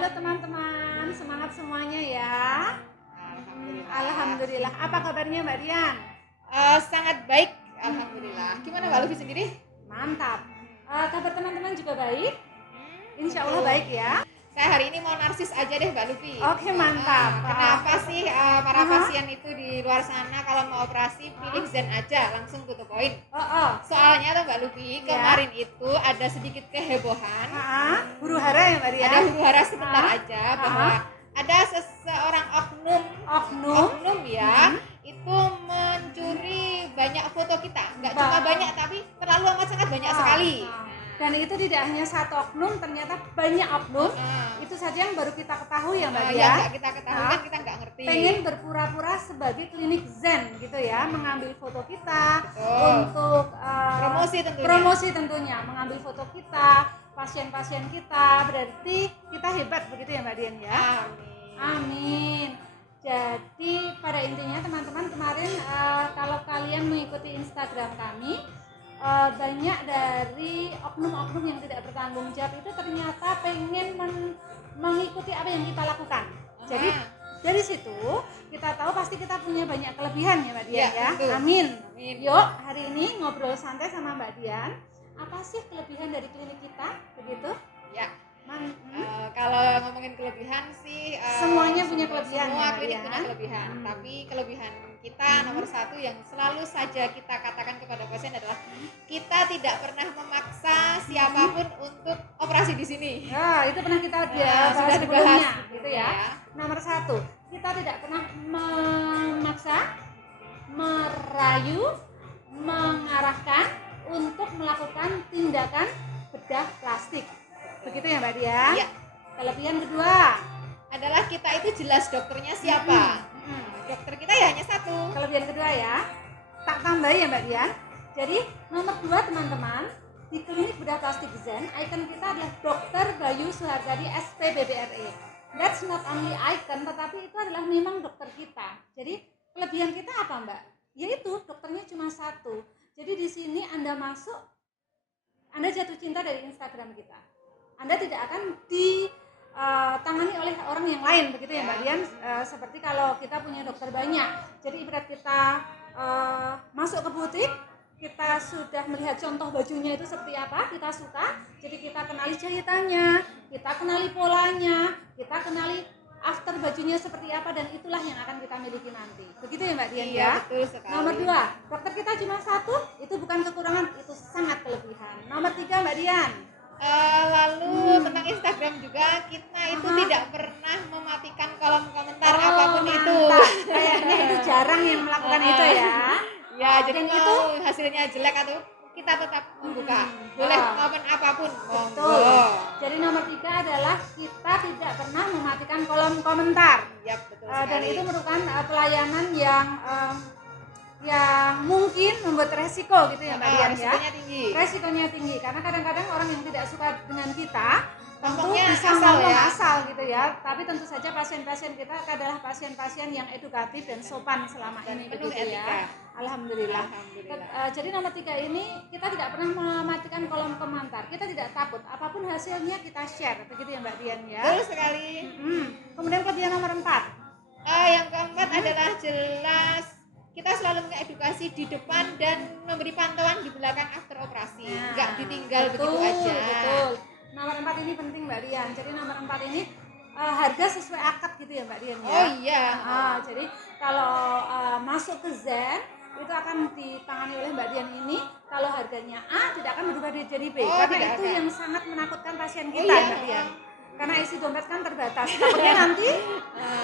Halo teman-teman, semangat semuanya ya. Alhamdulillah. Apa kabarnya Mbak Dian? Sangat baik, alhamdulillah. Gimana Mbak Lufi sendiri? Mantap. Kabar teman-teman juga baik? Insya Allah Betul. baik ya. Saya hari ini mau narsis aja deh Mbak Lufi. Oke, mantap. Kenapa sih para pasien itu di luar sana kalau mau operasi pilih Zen aja, langsung to the point? Soalnya tuh Mbak Lufi, kemarin itu ada sedikit kehebohan. Huru hara ya Mbak Dian? Ada huru hara sebentar aja bahwa ada seseorang oknum ya, itu mencuri banyak foto kita. Nggak cuma banyak, tapi terlalu amat sangat banyak sekali. Dan itu tidak hanya satu oknum, ternyata banyak oknum. Itu saja yang baru kita ketahui ya Mbak Dian. Yang nggak kita ketahui kan kita nggak ngerti. Pengen berpura-pura sebagai klinik Zen gitu ya, mengambil foto kita untuk promosi tentunya, mengambil foto kita, pasien-pasien kita, berarti kita hebat begitu ya Mbak Dian ya. Amin. Jadi pada intinya teman-teman kemarin kalau kalian mengikuti Instagram kami, banyak dari oknum-oknum yang tidak bertanggung jawab itu ternyata pengen mengikuti apa yang kita lakukan. Jadi dari situ kita tahu pasti kita punya banyak kelebihan ya Mbak Dian ya. Amin. Yuk hari ini ngobrol santai sama Mbak Dian. Apa sih kelebihan dari klinik kita? Begitu? Ya. Kalau ngomongin kelebihan sih semuanya punya kelebihan. Semua klinik punya kelebihan. Tapi kelebihan kita nomor satu yang selalu saja kita katakan kepada pasien adalah kita tidak pernah memaksa siapapun untuk operasi di sini. Itu pernah kita sudah dibahas gitu ya. Nomor satu, kita tidak pernah memaksa, merayu, mengarahkan untuk melakukan tindakan bedah plastik. Begitu ya Mbak Dian? Iya. Kelebihan kedua adalah kita itu jelas dokternya siapa. Dokter kita ya hanya satu. Kelebihan kedua ya, tak tambahi ya Mbak Dian. Jadi nomor 2 teman-teman, di klinik bedah plastik Zen, ikon kita adalah Dr. Bayu Suhartadi SPBBRE. That's not only icon, tetapi itu adalah memang dokter kita. Jadi kelebihan kita apa Mbak? Yaitu dokternya cuma satu. Jadi di sini Anda masuk, Anda jatuh cinta dari Instagram kita. Anda tidak akan ditangani oleh orang yang lain, begitu ya Mbak Dian. Seperti kalau kita punya dokter banyak, jadi ibarat kita masuk ke butik, kita sudah melihat contoh bajunya itu seperti apa, kita suka, jadi kita kenali jahitannya, kita kenali polanya, kita kenali after bajunya seperti apa, dan itulah yang akan kita miliki nanti. Begitu ya Mbak Dian ya? Betul sekali. Nomor 2, dokter kita cuma satu, itu bukan kekurangan, itu sangat kelebihan. Nomor 3 Mbak Dian. Lalu tentang Instagram juga, kita itu tidak pernah mematikan kolom komentar apapun itu. Kayaknya itu jarang yang melakukan itu ya. Ya, jadi itu hasilnya jelek atau kita tetap membuka. Boleh komen apapun. Betul. Jadi nomor 3 adalah kita tidak pernah mematikan kolom komentar. Ya, betul sekali. Dan itu merupakan pelayanan yang mungkin membuat resiko gitu ya Mbak Dian ya. Resikonya tinggi karena kadang-kadang orang yang tidak suka dengan kita tentu bisa ngomong asal gitu ya. Tapi tentu saja pasien-pasien kita adalah pasien-pasien yang edukatif dan sopan selama ini begitu ya. Alhamdulillah. Jadi nomor 3 ini kita tidak pernah mematikan kolom komentar. Kita tidak takut apapun hasilnya kita share begitu ya Mbak Dian ya. Betul sekali. Kemudian kelebihan nomor 4. Yang keempat adalah jelas kita selalu mengedukasi di depan dan memberi pantauan di belakang after operasi. Nggak ditinggal begitu aja. Betul. Nomor 4 ini penting Mbak Dian. Jadi nomor 4 ini harga sesuai akad gitu ya Mbak Dian ya. Oh iya. Jadi kalau masuk ke Zen itu akan ditangani oleh Mbak Dian ini. Kalau harganya A tidak akan berubah jadi B. Karena itu yang sangat menakutkan pasien kita Mbak Dian. Karena isi dompet kan terbatas. Takutnya nanti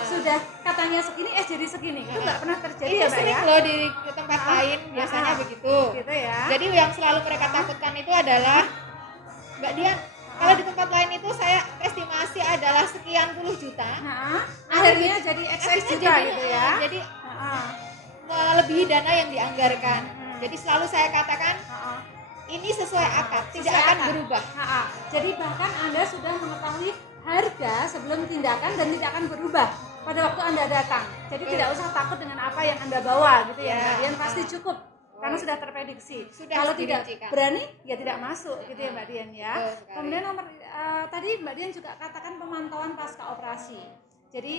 sudah katanya segini jadi segini. Itu nggak pernah terjadi ya Mbak ya. Sering loh di tempat lain biasanya begitu. Gitu ya. Jadi yang selalu mereka takutkan itu adalah Mbak Dian, kalau di tempat lain itu saya estimasi adalah sekian puluh juta. Akhirnya jadi XX juta gitu ya. Jadi melebihi dana yang dianggarkan. Jadi selalu saya katakan ini sesuai akad, tidak akan berubah. Jadi bahkan Anda sudah mengetahui harga sebelum tindakan dan tidak akan berubah pada waktu Anda datang. Jadi tidak usah takut dengan apa yang Anda bawa gitu ya. Mbak Dian pasti cukup karena sudah terprediksi. Sudah Kalau tidak dirincikan. berani ya tidak masuk gitu ya Mbak Dian ya. Betul sekali. Kemudian tadi Mbak Dian juga katakan pemantauan pasca operasi. Jadi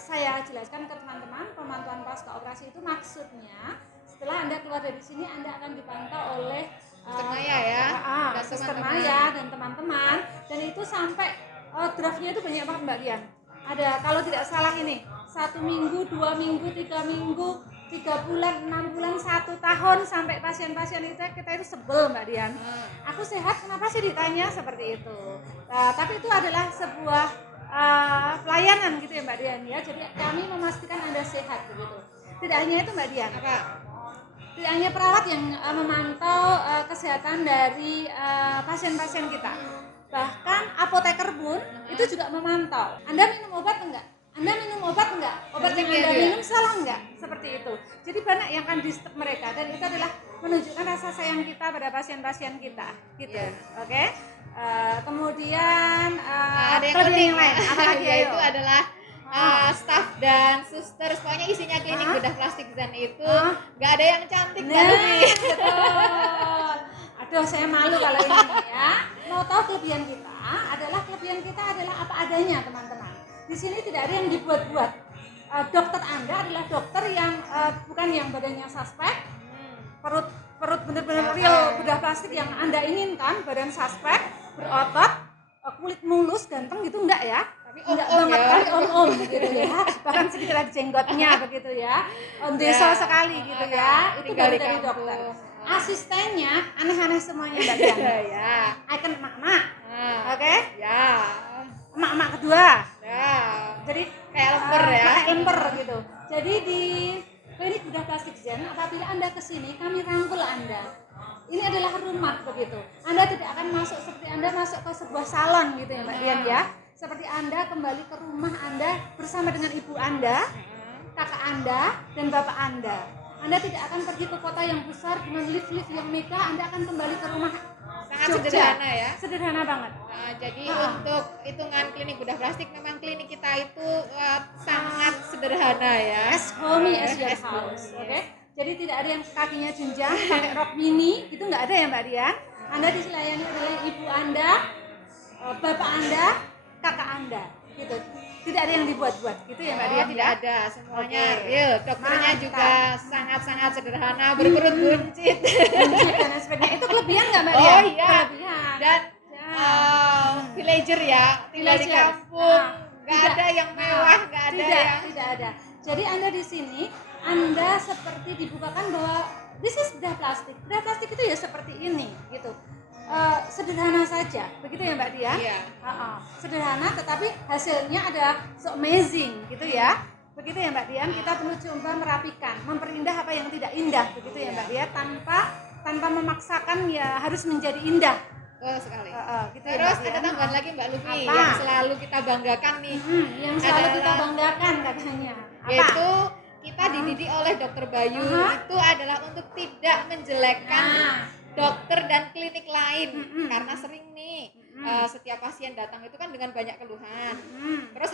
saya jelaskan ke teman-teman, pemantauan pasca operasi itu maksudnya setelah Anda keluar dari sini Anda akan dipantau oleh Suster Maya ya, dan Suster teman-teman. Maya dan teman-teman, dan itu sampai draftnya itu banyak banget Mbak Dian. Ada kalau tidak salah ini 1 minggu, 2 minggu, 3 minggu, 3 bulan, 6 bulan, 1 tahun, sampai pasien-pasien itu kita itu sebel Mbak Dian. Aku sehat, kenapa sih ditanya seperti itu? Tapi itu adalah sebuah pelayanan gitu ya Mbak Dian ya. Jadi kami memastikan Anda sehat begitu. Tidak hanya itu Mbak Dian. Apa? Tidak hanya perawat yang memantau kesehatan dari pasien-pasien kita. Bahkan apoteker pun itu juga memantau. Anda minum obat enggak? Anda minum obat enggak? Obat yang Anda minum salah enggak? Seperti itu. Jadi banyak yang akan disturb mereka, dan itu adalah menunjukkan rasa sayang kita pada pasien-pasien kita gitu. Oke? Kemudian ada yang kelebihan penting yang lain apalagi yaitu adalah staff dan suster, pokoknya isinya klinik bedah plastik Zen itu nggak ada yang cantik Mbak Lufi. Betul. Aduh, saya malu kalau ini ya. Mau tahu kelebihan kita adalah apa adanya teman-teman. Di sini tidak ada yang dibuat-buat. Dokter Anda adalah dokter yang bukan yang badannya suspek, perut benar-benar real bedah plastik yang Anda inginkan, badan suspek, berotot, kulit mulus, ganteng gitu enggak ya? Enggak banget ya. kali om gitu ya, bahkan sedikit ada jenggotnya begitu ya, desa sekali gitu ya. Itu tinggal baru di dari kampung. dokter. Asistennya aneh-aneh semuanya Mbak Dian. Ya. Icon emak-emak, oke? Ya. Emak-emak kedua. Ya. Jadi Kayak lemper ya. kayak lemper gitu. Jadi di klinik bedah plastik Zen, apabila Anda kesini, kami rangkul Anda. Ini adalah rumah begitu. Anda tidak akan masuk seperti Anda masuk ke sebuah salon gitu ya Mbak Dian ya. Seperti Anda kembali ke rumah Anda bersama dengan ibu Anda, kakak Anda, dan bapak Anda. Anda tidak akan pergi ke kota yang besar dengan lift-lift yang megah. Anda akan kembali ke rumah Sangat Jogja. sederhana ya. Sederhana banget. Nah, jadi untuk hitungan klinik bedah plastik memang klinik kita itu sangat sederhana ya. As homey as your As house, homey, oke? Jadi tidak ada yang kakinya jenjang, pakai rok mini, itu nggak ada ya Mbak Dian. Anda dilayani oleh ibu Anda, bapak Anda, kakak Anda, gitu. Tidak ada yang dibuat-buat, gitu ya Mbak Dian. Tidak ada, semuanya Oke. real. Dokternya Mantap. juga sangat-sangat sederhana, berperut buncit. Buncit dan lain sebagainya. Itu kelebihan nggak Mbak Oh Dian? iya. Kelebihan. Dan villager ya, tinggal di Villager. kampung, nggak Tidak. ada yang mewah, nggak ada yang Tidak ada. Jadi Anda di sini, Anda seperti dibukakan bahwa this is bedah plastik. Bedah plastik itu ya seperti ini, gitu. Sederhana saja, begitu ya Mbak Dian? Iya. Sederhana, tetapi hasilnya ada so amazing, gitu ya. Begitu ya Mbak Dian, kita perlu coba merapikan, memperindah apa yang tidak indah, begitu ya Mbak Dian, tanpa memaksakan ya harus menjadi indah. Betul sekali. Gitu ya, Terus Mbak ada Dian. tambahan lagi Mbak Lufi Apa? yang selalu kita banggakan nih, Yang selalu kita Adalah- banggakan katanya. Apa? yaitu kita dididik oleh Dokter Bayu itu adalah untuk tidak menjelekkan dokter dan klinik lain karena sering nih setiap pasien datang itu kan dengan banyak keluhan. Terus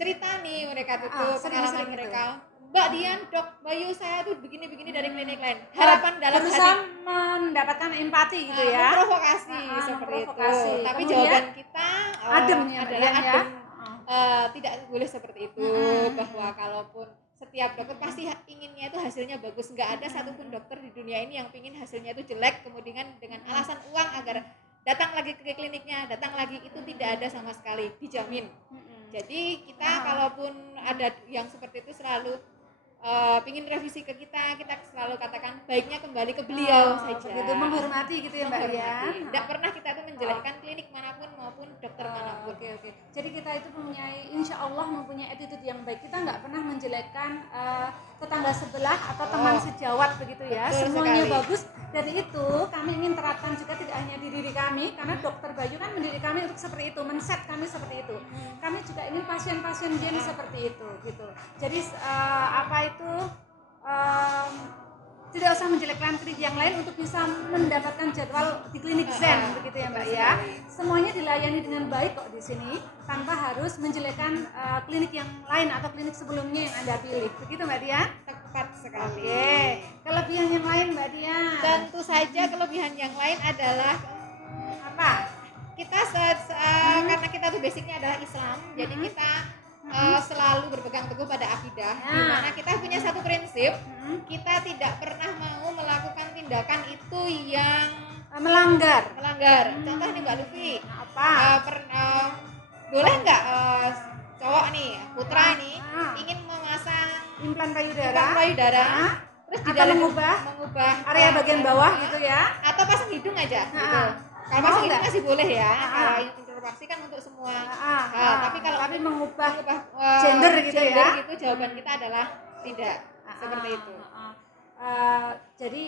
cerita nih mereka tuh pengalaman sering mereka. Mbak Dian, Dok Bayu saya tuh begini-begini dari klinik lain. Harapan dalam berusaha hati mendapatkan empati gitu ya. memprovokasi seperti memprovokasi. itu. Tapi Kemudian, jawaban kita adem ya, Mbak adalah Dian ya. adem. Tidak boleh seperti itu, bahwa kalaupun setiap dokter pasti inginnya itu hasilnya bagus. Nggak ada satupun dokter di dunia ini yang pingin hasilnya itu jelek kemudian dengan alasan uang agar datang lagi ke kliniknya, datang lagi, itu tidak ada sama sekali, dijamin. Jadi kita kalaupun ada yang seperti itu selalu pingin revisi ke kita selalu katakan baiknya kembali ke beliau saja. Begitu, menghormati gitu ya Mbak Dian. Tidak pernah kita itu menjelekkan klinik manapun maupun dokter manapun. Oke. Jadi kita itu insya Allah mempunyai attitude yang baik. Kita nggak pernah menjelekkan tetangga sebelah atau teman sejawat begitu ya. Betul Semuanya sekali. bagus. Dan itu kami ingin terapkan juga tidak hanya di diri kami, karena Dokter Bayu kan mendidik kami untuk seperti itu, men-set kami seperti itu. Kami juga ingin pasien-pasien Jen seperti itu gitu. Jadi tidak usah menjelekkan klinik yang lain untuk bisa mendapatkan jadwal di klinik Zen begitu ya Mbak ya. Semuanya dilayani dengan baik kok di sini tanpa harus menjelekkan klinik yang lain atau klinik sebelumnya yang Anda pilih. Begitu Mbak Dian? tepat sekali. Oke. Kelebihan yang lain Mbak Dian? Tentu saja kelebihan yang lain adalah Apa? kita karena kita tuh basicnya adalah Islam, jadi kita selalu berpegang teguh pada akidah, di mana kita punya satu prinsip, kita tidak pernah mau melakukan tindakan itu yang Melanggar. Contoh nih Mbak Lufi, Apa? boleh nggak cowok nih, putra nih, ingin memasang Implan payudara. implan payudara, terus di Atau dalam mengubah area bagian bawah gitu ya? atau pasang hidung aja gitu. Kalau Mau pasang hidung nggak? masih boleh ya, kalau yang intervensi kan untuk semua. Tapi kalau mengubah mengubah gender gitu ya? gitu, jawaban kita adalah tidak seperti itu. Jadi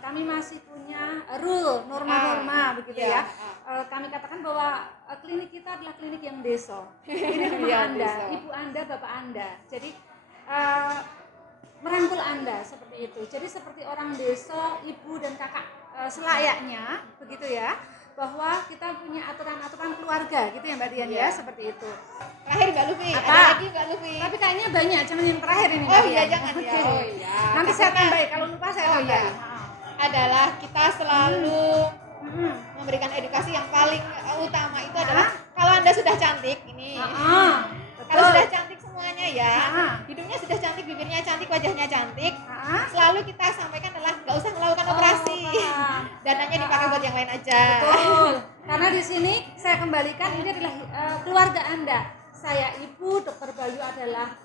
kami masih punya rule, norma-norma begitu ya. Kami katakan bahwa klinik kita adalah klinik yang deso. Ini rumah Iya, Anda, deso. ibu Anda, bapak Anda. Jadi merangkul Anda seperti itu. Jadi seperti orang deso, ibu dan kakak selayaknya begitu ya. Bahwa kita punya aturan-aturan keluarga gitu ya Mbak Dian ya, seperti itu. Terakhir Mbak Lufi, Apa? ada lagi Mbak Lufi. Tapi kayaknya banyak, jangan yang terakhir ini. Oh Mbak iya, Dian. jangan ya. Oke. Oh iya. Nanti saya tambahin, kalau lupa saya Oh iya. tambahin. Adalah kita selalu memberikan edukasi yang paling utama itu adalah kalau Anda sudah cantik ini. Kalau sudah cantik semuanya ya, hidungnya sudah cantik, bibirnya cantik, wajahnya cantik, selalu kita sampaikan adalah nggak usah melakukan operasi, dananya dipakai buat yang lain aja. Betul. Karena di sini saya kembalikan ini adalah keluarga Anda. Saya ibu, Dokter Bayu adalah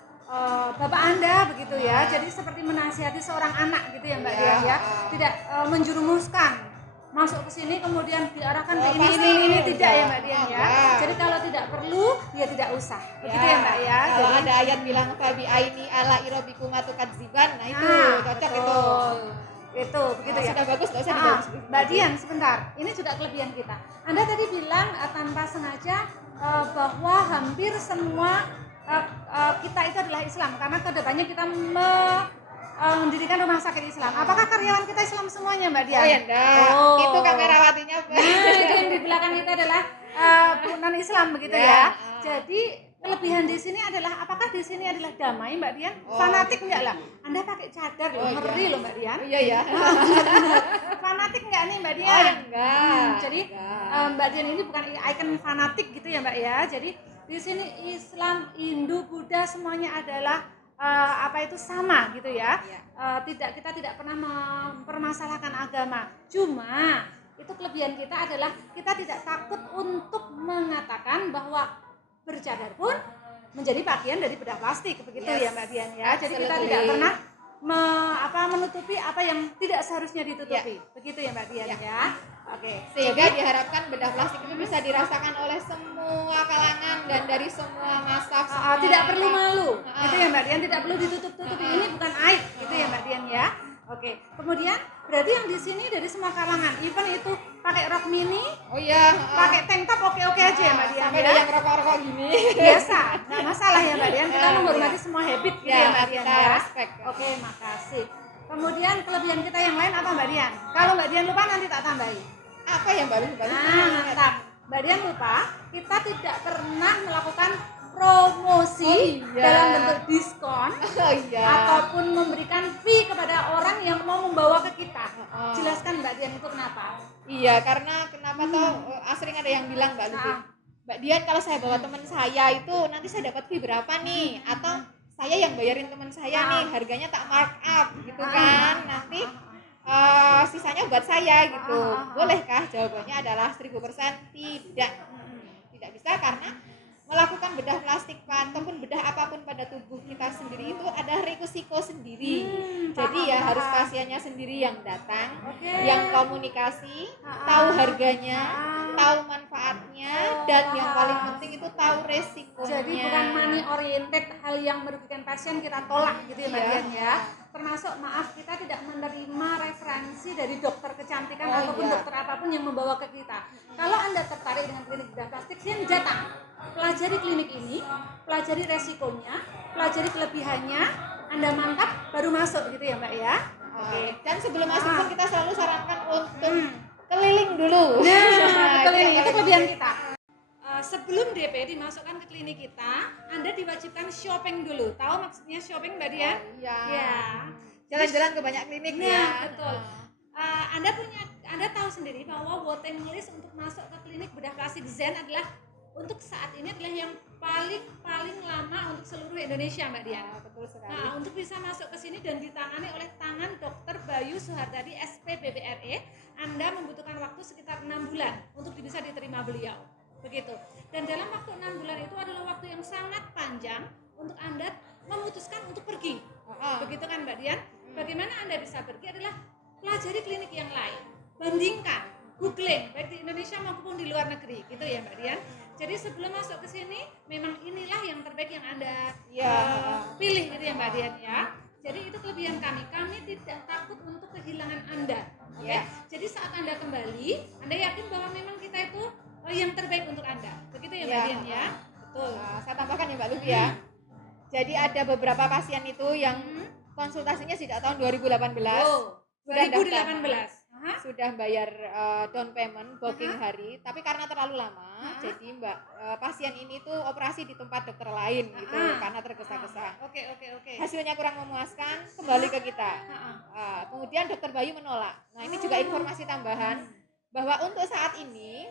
bapak Anda begitu ya. Jadi seperti menasihati seorang anak gitu ya Mbak Dian ya. Tidak menjerumuskan masuk ke sini kemudian diarahkan ke ini tidak ya Mbak Dian ya. Jadi kalau tidak perlu ya tidak usah. Begitu ya Mbak ya. Kalau Jadi ada ayat bilang fabi aini ala irabikum atukadziban, nah itu cocok itu. betul. Itu begitu ya. Sudah bagus, nggak usah dibagus. Mbak Dian sebentar, ini juga kelebihan kita. Anda tadi bilang tanpa sengaja bahwa hampir semua kita itu adalah Islam karena kedepannya kita mendirikan rumah sakit Islam. Apakah karyawan kita Islam semuanya Mbak Dian? Oh ya enggak, itu kamerawatinya apa? Itu yang di belakang itu adalah non Islam begitu ya. Jadi kelebihan di sini adalah apakah di sini adalah damai Mbak Dian? Fanatik enggak lah? Anda pakai cadar loh, ngeri loh Mbak Dian. Iya ya. Fanatik enggak nih Mbak Dian? Oh ya enggak. Jadi Mbak Dian ini bukan ikon fanatik gitu ya Mbak ya. Jadi di sini Islam, Hindu, Buddha semuanya adalah sama gitu ya. Kita tidak pernah mempermasalahkan agama. Cuma itu kelebihan kita adalah kita tidak takut untuk mengatakan bahwa bercadar pun menjadi bagian dari bedah plastik begitu ya Mbak Dian ya. Jadi kita tidak pernah menutupi apa yang tidak seharusnya ditutupi. Begitu ya Mbak Dian ya. Oke. Sehingga diharapkan bedah plastik itu bisa dirasakan oleh semua kalangan dan dari semua masa. Tidak perlu malu. Gitu ya Mbak Dian, tidak perlu ditutup-tutupi. Ini bukan aib gitu ya Mbak Dian ya. Oke. Kemudian berarti yang di sini dari semua kalangan, even itu pakai rok mini, pakai tank top oke-oke aja ya Mbak Dian. Sampai ada yang rokok-rokok gini. Biasa, nggak masalah ya Mbak Dian. Kita menghormati semua habit gitu ya Mbak Dian ya. Respect. Oke, makasih. Kemudian kelebihan kita yang lain apa Mbak Dian? Kalau Mbak Dian lupa nanti tak tambahin. Apa yang baru? Mantap. Mbak Dian lupa, kita tidak pernah melakukan promosi dalam bentuk diskon ataupun memberikan fee kepada orang yang mau membawa ke kita. Jelaskan Mbak Dian itu kenapa? Iya, karena kenapa toh sering ada yang bilang Mbak Lufi, Mbak Dian kalau saya bawa teman saya itu nanti saya dapat fee berapa nih? Atau saya yang bayarin teman saya nih, harganya tak mark up gitu kan? Nanti sisanya buat saya gitu. Bolehkah? Jawabannya adalah 1000% tidak bisa, karena melakukan bedah plastik ataupun bedah apapun pada tubuh kita sendiri itu ada risiko sendiri. Jadi ya harus pasiennya sendiri yang datang, yang komunikasi, tahu harganya, tahu manfaatnya, dan yang paling penting itu tahu resikonya. Jadi bukan money oriented, hal yang merugikan pasien kita tolak gitu ya Mbak Dian ya. Termasuk maaf kita tidak menerima referensi dari dokter kecantikan ataupun dokter apapun yang membawa ke kita. Kalau Anda tertarik dengan klinik bedah plastik, silahkan datang. Pelajari klinik ini, pelajari resikonya, pelajari kelebihannya, Anda mantap baru masuk gitu ya Mbak ya. Oke. Dan sebelum masuk pun kita selalu sarankan untuk keliling dulu. Nah, betul ini, itu kelebihan kita. sebelum DP dimasukkan ke klinik kita, Anda diwajibkan shopping dulu. Tahu maksudnya shopping Mbak Dian? Iya. Ya. Jalan-jalan ke banyak klinik Nah, ya. betul. Anda tahu sendiri bahwa waiting list untuk masuk ke klinik bedah plastik Zen adalah untuk saat ini adalah yang paling lama untuk seluruh Indonesia, Mbak Dian. Betul sekali. Nah, untuk bisa masuk ke sini dan ditangani oleh tangan Dr. Bayu Suhardadi SPBBRE, Anda membutuhkan waktu sekitar 6 bulan untuk bisa diterima beliau. Begitu. Dan dalam waktu 6 bulan itu adalah waktu yang sangat panjang untuk Anda memutuskan untuk pergi. Begitu kan Mbak Dian? Bagaimana Anda bisa pergi adalah pelajari klinik yang lain, bandingkan, googling baik di Indonesia maupun di luar negeri, gitu ya Mbak Dian. Jadi sebelum masuk ke sini, memang inilah yang terbaik yang Anda pilih, gitu ya Mbak Dian ya. Jadi itu kelebihan kami tidak takut untuk kehilangan Anda. Okay? Jadi saat Anda kembali, Anda yakin bahwa memang kita itu yang terbaik untuk Anda, begitu ya Mbak Dian ya. Betul. Saya tambahkan ya Mbak Lufi ya. Jadi ada beberapa pasien itu yang konsultasinya sejak tahun 2018. 2018. Sudah bayar down payment booking hari, tapi karena terlalu lama, jadi pasien ini tuh operasi di tempat dokter lain gitu karena tergesa-gesa. Oke. Hasilnya kurang memuaskan, kembali ke kita. Kemudian dokter Bayu menolak. Nah ini juga informasi tambahan bahwa untuk saat ini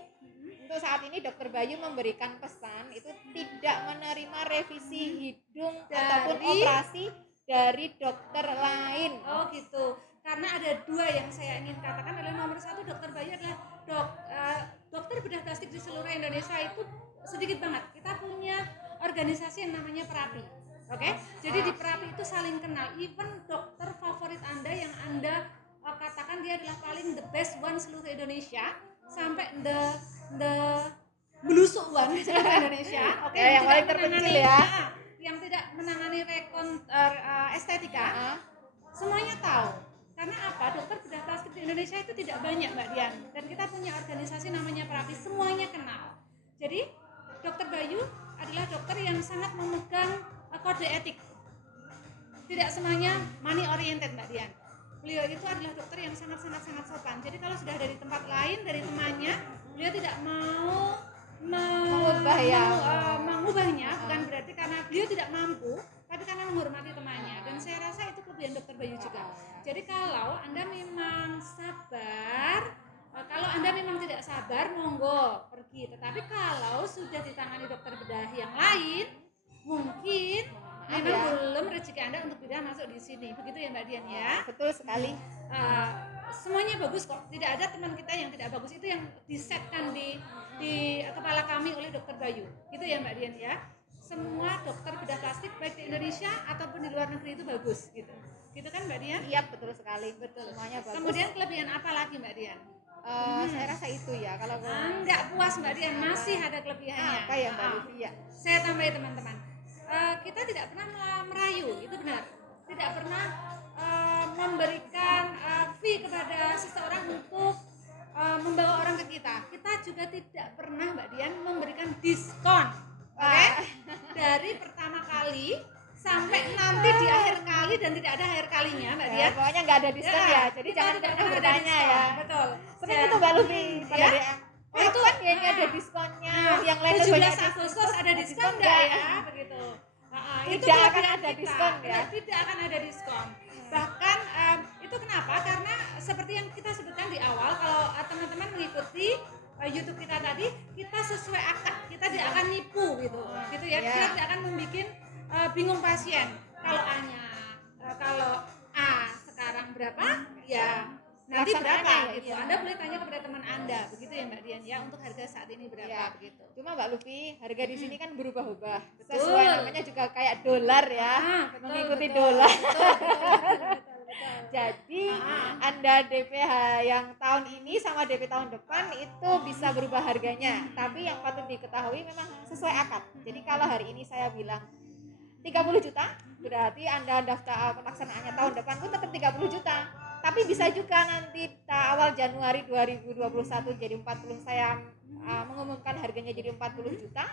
dokter Bayu memberikan pesan itu tidak menerima revisi hidung ataupun operasi dari dokter lain. Oh gitu. Karena ada dua yang saya ingin katakan adalah nomor satu, dokter Bayu adalah dokter bedah plastik di seluruh Indonesia itu sedikit banget. Kita punya organisasi yang namanya Perapi. Oke? Jadi di Perapi itu saling kenal. Even dokter favorit Anda yang Anda katakan dia adalah paling the best one seluruh Indonesia sampai the belusuk one seluruh Indonesia. Oke, yang paling terpencil ya. Yang tidak menangani estetika. Semuanya tahu. Karena apa? Dokter bedah plastik di Indonesia itu tidak banyak Mbak Dian. Dan kita punya organisasi namanya Perapi, semuanya kenal. Jadi dokter Bayu adalah dokter yang sangat memegang kode etik. Tidak semuanya money oriented Mbak Dian. Beliau itu adalah dokter yang sangat sopan. Jadi kalau sudah dari tempat lain, dari temannya, beliau tidak mau mengubahnya, bukan berarti karena beliau tidak mampu, tapi karena menghormati temannya. Dan saya rasa itu kelebihan dokter Bayu juga. Jadi kalau Anda memang sabar, kalau Anda memang tidak sabar, monggo pergi. Tetapi kalau sudah ditangani dokter bedah yang lain, mungkin memang belum rezeki Anda untuk bedah masuk di sini. Begitu ya Mbak Dian ya? Betul sekali. Semuanya bagus kok. Tidak ada teman kita yang tidak bagus. Itu yang disetkan di kepala kami oleh dokter Bayu. Gitu ya Mbak Dian ya? Semua dokter bedah plastik baik di Indonesia ataupun di luar negeri itu bagus gitu. Gitu kan Mbak Dian? Iya betul sekali, betul. Semuanya bagus. Kemudian kelebihan apa lagi Mbak Dian? Saya rasa itu ya. Kalau nggak puas Mbak Dian, masih ada kelebihannya. Apa ya Mbak Lufi ya? Saya tambahin teman-teman. Kita tidak pernah merayu, itu benar. Tidak pernah memberikan fee kepada seseorang untuk membawa orang ke kita. Kita juga tidak pernah Mbak Dian memberikan diskon. Oke? Dari pertama kali sampai nanti di akhir kali dan tidak ada akhir kalinya Mbak Dian. Pokoknya nggak ada diskon ya. Jadi jangan pernah bertanya ya. Betul. Sering itu Mbak Lufi pada DM. Itu kan ini ada diskonnya. Yang lain 17 Agustus ada diskon enggak ya? Begitu. Tidak akan ada diskon ya. Tidak akan ada diskon. Bahkan itu kenapa? Karena seperti yang kita sebutkan di awal, kalau teman-teman mengikuti YouTube kita tadi, kita sesuai akad, kita tidak akan nipu gitu ya. Kita tidak akan membuat bingung pasien. Kalau A-nya, kalau A sekarang berapa, ya nanti berapa gitu. Anda boleh tanya kepada teman Anda, begitu ya Mbak Dian ya, untuk harga saat ini berapa begitu. Cuma Mbak Lufi, harga di sini kan berubah-ubah. Sesuai namanya juga kayak dolar ya, mengikuti dolar. Betul. Jadi Anda DP yang tahun ini sama DP tahun depan itu bisa berubah harganya. Tapi yang patut diketahui memang sesuai akad. Jadi kalau hari ini saya bilang 30 juta, berarti Anda daftar pelaksanaannya tahun depan pun tetap 30 juta. Tapi bisa juga nanti awal Januari 2021 jadi 40, saya mengumumkan harganya jadi 40 juta.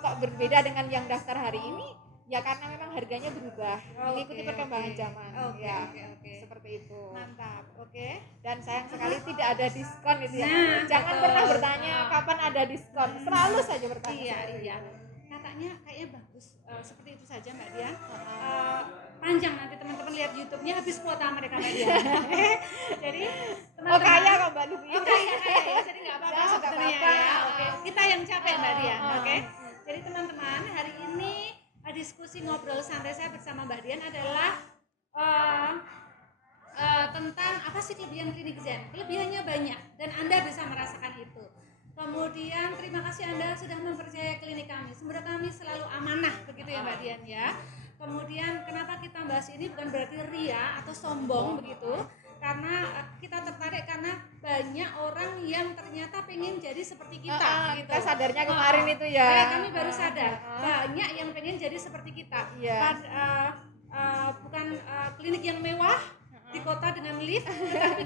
Kok berbeda dengan yang daftar hari ini? Ya karena memang harganya berubah mengikuti perkembangan zaman. Oke, Ya, oke. seperti itu. Mantap. Oke. Dan sayang sekali tidak ada diskon itu ya. Nah, Jangan betul. pernah bertanya kapan ada diskon. Selalu saja bertanya. Iya, seperti iya. itu. Katanya kayaknya bagus. Seperti itu saja Mbak Dian. Panjang nanti teman-teman lihat YouTube-nya habis kuota mereka Mbak Dian. Oke. Jadi Oh kaya kok Mbak Lufi. Oh kaya ya. Jadi nggak apa-apa Ya, nggak sebetulnya apa-apa. ya. Oke. Kita yang capek Mbak Dian. Oh. Oke. Jadi teman-teman hari ini diskusi ngobrol santai saya bersama Mbak Dian adalah tentang apa sih kelebihan klinik Zen. Kelebihannya banyak dan Anda bisa merasakan itu. Kemudian terima kasih Anda sudah mempercayai klinik kami. Semoga kami selalu amanah begitu ya Mbak Dian ya. Kemudian kenapa kita bahas ini bukan berarti ria atau sombong begitu. Karena kita tertarik karena banyak orang yang ternyata pengen jadi seperti kita gitu. Kita sadarnya kemarin itu ya. Kami baru sadar banyak yang pengen jadi seperti kita. Iya. Bukan klinik yang mewah di kota dengan lift, tetapi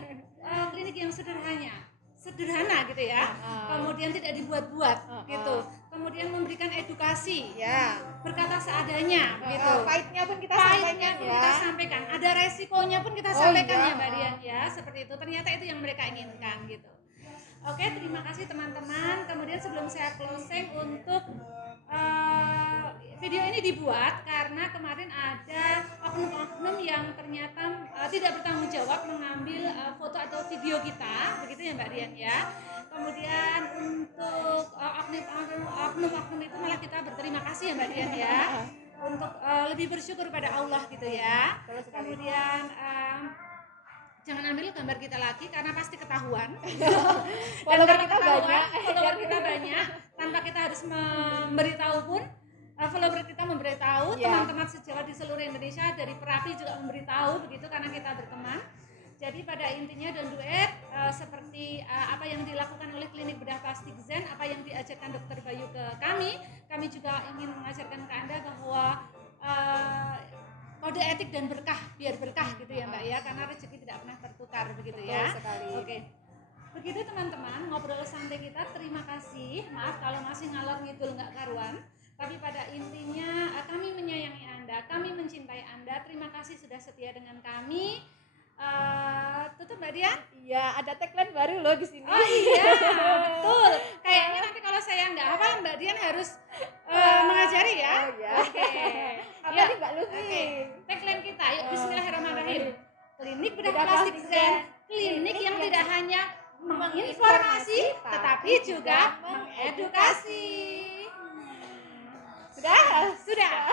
klinik yang sederhana gitu ya. Kemudian tidak dibuat-buat gitu. Kemudian memberikan edukasi, Ya. berkata seadanya gitu. Pahitnya pun kita Pahitnya sampaikan pun ya. kita sampaikan, ada resikonya pun kita sampaikan iya. ya Mbak Dian ya, seperti itu. Ternyata itu yang mereka inginkan gitu. Oke, terima kasih teman-teman. Kemudian sebelum saya closing untuk video ini dibuat karena kemarin ada oknum-oknum yang ternyata tidak bertanggung jawab mengambil foto atau video kita, begitu ya Mbak Dian ya. Kemudian untuk oknum-oknum itu malah kita berterima kasih ya Mbak Dian ya, untuk lebih bersyukur pada Allah gitu ya. Kemudian jangan ambil gambar kita lagi karena pasti ketahuan. Follower kita banyak. Follower kita banyak tanpa kita harus memberitahu pun. Follower kita memberitahu, teman-teman sejawat di seluruh Indonesia dari Perapi juga memberitahu begitu karena kita berteman. Jadi pada intinya don't do it seperti apa yang dilakukan oleh klinik bedah plastik Zen, apa yang diajarkan Dr. Bayu ke kami juga ingin mengajarkan ke Anda bahwa kode etik dan berkah, biar berkah gitu ya Mbak ya, karena rezeki tidak pernah tertukar begitu ya. Oke. Begitu teman-teman, ngobrol santai kita, terima kasih. Maaf kalau masih ngalor ngidul nggak karuan. Tapi pada intinya kami menyayangi Anda, kami mencintai Anda. Terima kasih sudah setia dengan kami. Tutup Mbak Dian? Iya, ada tagline baru loh di sini. Oh iya, betul. Kayaknya nanti kalau saya nggak hafal Mbak Dian harus mengajari ya. Oh iya. Oke. Apa Yuk. nih Mbak Lufi? Oke. Tagline kita, yuk Bismillahirrahmanirrahim. Klinik bedah plastik Zen, klinik yang tidak hanya menginformasi, tetapi juga mengedukasi. Sudah? Sudah.